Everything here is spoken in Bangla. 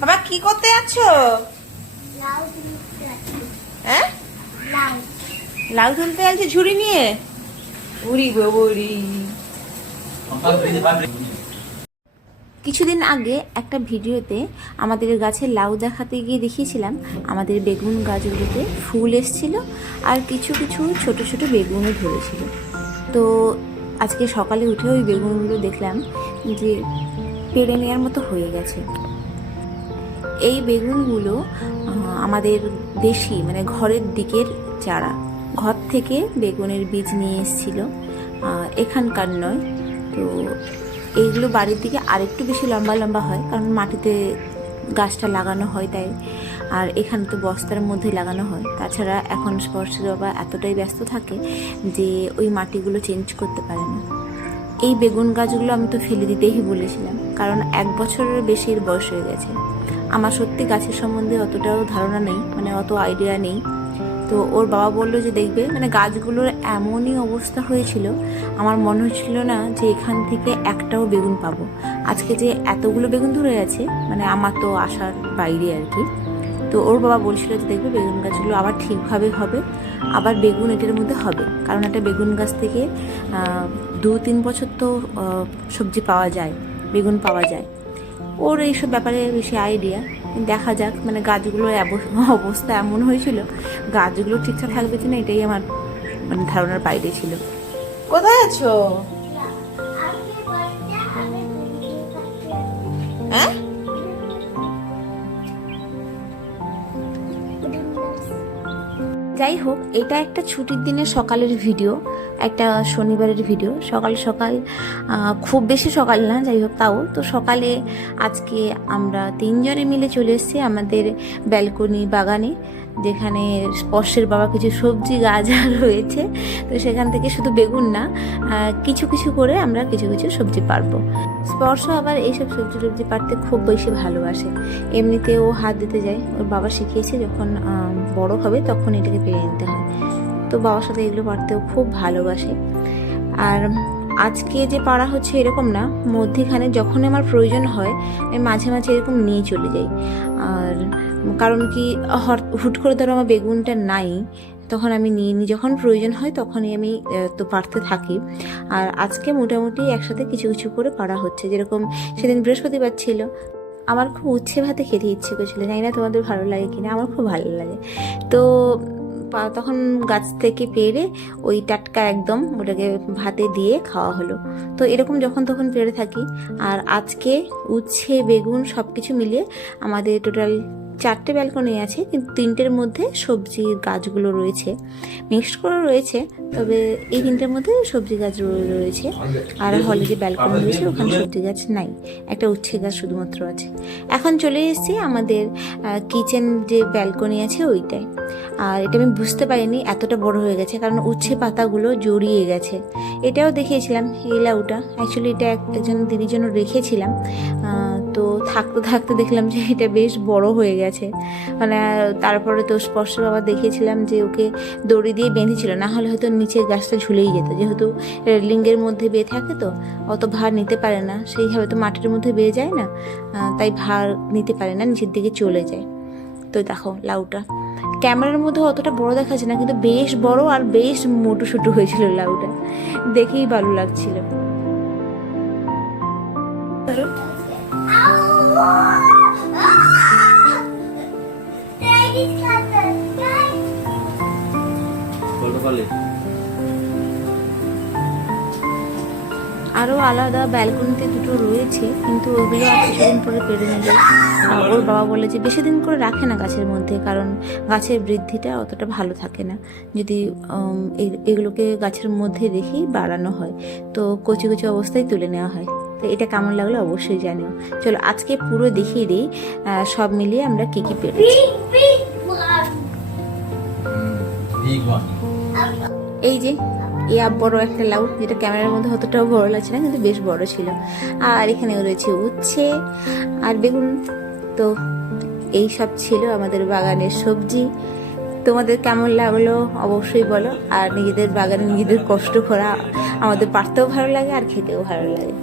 বাবা কি করতে যাচ্ছো লাউ তুলতে যাচ্ছি। হ্যাঁ? লাউ। লাউ তুলতে যাচ্ছে ঝুড়ি নিয়ে? উড়ি বড়ি কিছুদিন আগে একটা ভিডিওতে আমাদের গাছের লাউ দেখাতে গিয়ে দেখিয়েছিলাম। আমাদের বেগুন গাছগুলোতে ফুল এসছিল আর কিছু কিছু ছোট ছোট বেগুনও ধরেছিল। তো আজকে সকালে উঠে ওই বেগুনগুলো দেখলাম যে পেড়ে নেওয়ার মতো হয়ে গেছে। এই বেগুনগুলো আমাদের দেশি মানে ঘরের দিকের চারা। ঘর থেকে বেগুনের বীজ নিয়ে এসেছিল এখানকার নয়। তো এইগুলো বাড়ির দিকে আরেকটু বেশি লম্বা লম্বা হয়, কারণ মাটিতে গাছটা লাগানো হয় তাই। আর এখানে তো বস্তার মধ্যে লাগানো হয়। তাছাড়া এখন স্পর্শ বাবা এতটাই ব্যস্ত থাকে যে ওই মাটিগুলো চেঞ্জ করতে পারে না। এই বেগুন গাছগুলো আমি তো ফেলে দিতেই বলেছিলাম, কারণ এক বছরের বেশি এর বয়স হয়ে গেছে। আমার সত্যি গাছের সম্বন্ধে অতটাও ধারণা নেই মানে অত আইডিয়া নেই। তো ওর বাবা বলল যে, দেখবে মানে গাছগুলোর এমনই অবস্থা হয়েছিল, আমার মনে হচ্ছিল না যে এখান থেকে একটাও বেগুন পাবো। আজকে যে এতগুলো বেগুন ধরে আছে মানে আমার তো আসার বাইরে আর কি। তো ওর বাবা বলছিল যে, দেখবে, বেগুন গাছগুলো আবার ঠিকভাবে হবে, আবার বেগুন এটার মধ্যে হবে। কারণ একটা বেগুন গাছ থেকে দু তিন বছর তো সবজি পাওয়া যায়, বেগুন পাওয়া যায়। ওর এইসব ব্যাপারে বেশি আইডিয়া দেখা যাক মানে গাছগুলোর অব- অবস্থা এমন হয়েছিল। গাছগুলো ঠিকঠাক থাকবে কিনা এটাই আমার মানে ধারণার বাইরে ছিল। কোথায় আছো? যাই হোক, এটা একটা ছুটির দিনের সকালের ভিডিও, একটা শনিবারের ভিডিও। সকাল সকাল খুব বেশি সকাল না, যাই হোক তাও। তো সকালে আজকে আমরা তিনজনে মিলে চলে এসেছি আমাদের ব্যালকনি বাগানে। যেখানে স্পর্শের বাবা কিছু সবজি গাছ রয়েছে। তো সেখান থেকে শুধু বেগুন না কিছু কিছু করে আমরা কিছু কিছু সবজি পারব। স্পর্শ আবার এইসব সবজি টবজি পারতে খুব বেশি ভালোবাসে। এমনিতে ও হাত দিতে যায়। ওর বাবা শিখিয়েছে যখন বড় হবে তখন এটাকে পেরে নিতে হয়। তো বাবার সাথে এগুলো পারতেও খুব ভালোবাসে। আর আজকে যে পাড়া হচ্ছে এরকম না, মধ্যেখানে যখন আমার প্রয়োজন হয়, আমি মাঝে মাঝে এরকম নিয়ে চলে যাই। আর কারণ কি, হট- করে ধরো আমার বেগুনটা নাই, তখন আমি নিয়ে নিই যখন প্রয়োজন হয় তখনই আমি তো পারতে থাকি। আর আজকে মোটামুটি একসাথে কিছু কিছু করে পারা হচ্ছে, যেরকম সেদিন বৃহস্পতিবার ছিল। আমার খুব উচ্ছে ভাতে খেতে ইচ্ছে করছিল, জানি না তোমাদের ভালো লাগে কিনা, আমার খুব ভালো লাগে। তো তখন গাছ থেকে পেরে ওই টাটকা একদম ওটাকে ভাতে দিয়ে খাওয়া হলো। তো এরকম যখন তখন পেরে থাকি। আর আজকে, উচ্ছে, বেগুন সব কিছু মিলিয়ে আমাদের টোটাল চারটে ব্যালকনি আছে, কিন্তু তিনটের মধ্যে সবজির গাছগুলো রয়েছে। মিক্সড করে রয়েছে, তবে এই তিনটের মধ্যে সবজি গাছ রয়ে- রয়েছে। আর হলে যে ব্যালকনি রয়েছে, ওখানে সবজি গাছ নাই। একটা উচ্ছে গাছ শুধুমাত্র আছে। এখন চলে এসেছি আমাদের কিচেন যে ব্যালকনি আছে ওইটাই আর এটা আমি বুঝতে পারিনি, এতটা বড় হয়ে গেছে, কারণ উচ্ছে পাতাগুলো জড়িয়ে গেছে। এটাও দেখিয়েছিলাম, এই লাউটা। অ্যাকচুয়ালি এটা একজন দিদির জন্য রেখেছিলাম। তো থাকতে থাকতে দেখলাম যে এটা বেশ বড় হয়ে গেছে। মানে তারপরে তো স্পর্শ বাবা দেখেছিলাম যে ওকে দড়ি দিয়ে বেঁধেছিল, না হলে হয়তো নিচে গাছটা ঝুলেই যেত। যেহেতু লিঙ্গের মধ্যে বেয়ে থাকে তো, অত ভার নিতে পারে না। সেইভাবে তো মাটির মধ্যে বেয়ে যায় না তাই ভার নিতে পারে না, নিচের দিকে চলে যায়। তো দেখো লাউটা। ক্যামেরার মধ্যে অতটা বড় দেখাচ্ছে না, কিন্তু বেশ বড় আর বেশ মোটু সুটু হয়েছিল লাউটা। দেখেই ভালো লাগছিল। আরও আলাদা ব্যালকনিতে দুটো রয়েছে, কিন্তু ওইগুলো আর কিছুদিন পরে পেরে নেবে। ওর বাবা বলে যে বেশি দিন করে রাখে না গাছের মধ্যে, কারণ গাছের বৃদ্ধিটা অতটা ভালো থাকে না। যদি এগুলোকে গাছের মধ্যে রেখেই বাড়ানো হয়, তো কচি কচি অবস্থায় তুলে নেওয়া হয়। তো এটা কেমন লাগল অবশ্যই জানিও। চলো আজকে পুরো দেখিয়ে দিই সব মিলিয়ে আমরা কী কী পেরেছি এই যে এই আপ বড় একটা লাউ যেটা ক্যামেরার মধ্যে অতটাও বড় লাগছে না কিন্তু বেশ বড় ছিল। আর এখানে রয়েছে উচ্ছে আর বেগুন। তো এই সব ছিল আমাদের বাগানের সবজি। তোমাদের কেমন লাগল অবশ্যই বলো আর নিজেদের বাগানে নিজেদের কষ্ট করা আমাদের পারতেও ভালো লাগে আর খেতেও ভালো লাগে।